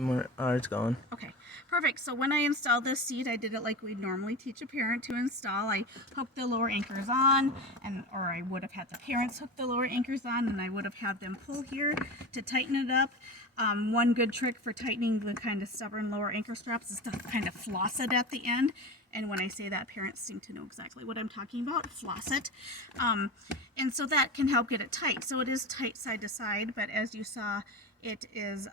It's going. Okay, perfect. So when I installed this seat, I did it like we'd normally teach a parent to install. I hooked the lower anchors on, or I would have had the parents hook the lower anchors on, and I would have had them pull here to tighten it up. One good trick for tightening the kind of stubborn lower anchor straps is to kind of floss it at the end. And when I say that, parents seem to know exactly what I'm talking about. Floss it. And so that can help get it tight. So it is tight side to side, but as you saw, it is...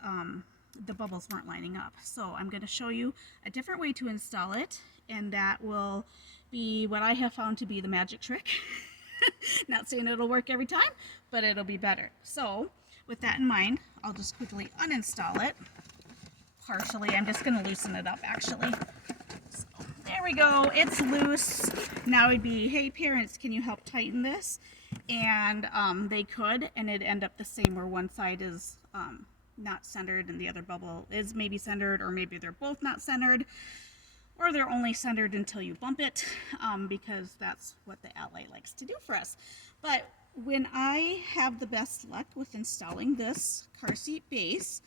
the bubbles weren't lining up. So I'm going to show you a different way to install it, and that will be what I have found to be the magic trick. Not saying it'll work every time, but it'll be better. So with that in mind, I'll just quickly uninstall it partially. I'm just going to loosen it up actually. So there we go. It's loose. Now it'd be, hey parents, can you help tighten this? And they could, and it'd end up the same where one side is not centered and the other bubble is maybe centered, or maybe they're both not centered, or they're only centered until you bump it, because that's what the Ally likes to do for us. But when I have the best luck with installing this car seat base,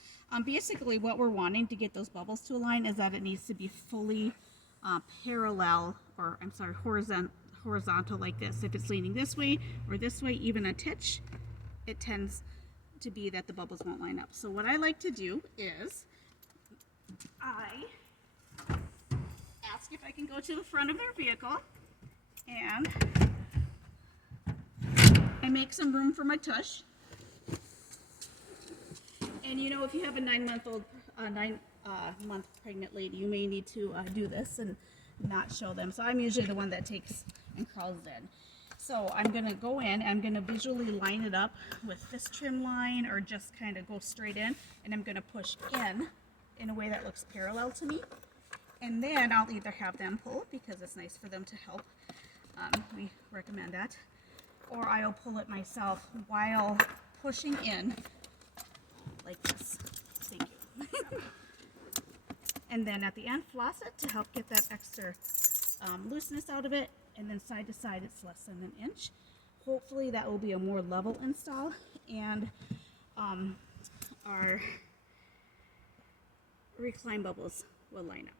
basically what we're wanting to get those bubbles to align is that it needs to be fully parallel, or I'm sorry, horizontal like this. If it's leaning this way or this way, even a titch, it tends to be that the bubbles won't line up. So what I like to do is I ask if I can go to the front of their vehicle, and I make some room for my tush. And you know, if you have a 9-month pregnant lady, you may need to do this and not show them. So I'm usually the one that takes and crawls in. So I'm going to go in, I'm going to visually line it up with this trim line, or just kind of go straight in, and I'm going to push in a way that looks parallel to me. And then I'll either have them pull, because it's nice for them to help, we recommend that, or I'll pull it myself while pushing in like this. Thank you. And then at the end, floss it to help get that extra looseness out of it. And then side to side, it's less than an inch. Hopefully that will be a more level install, and our recline bubbles will line up.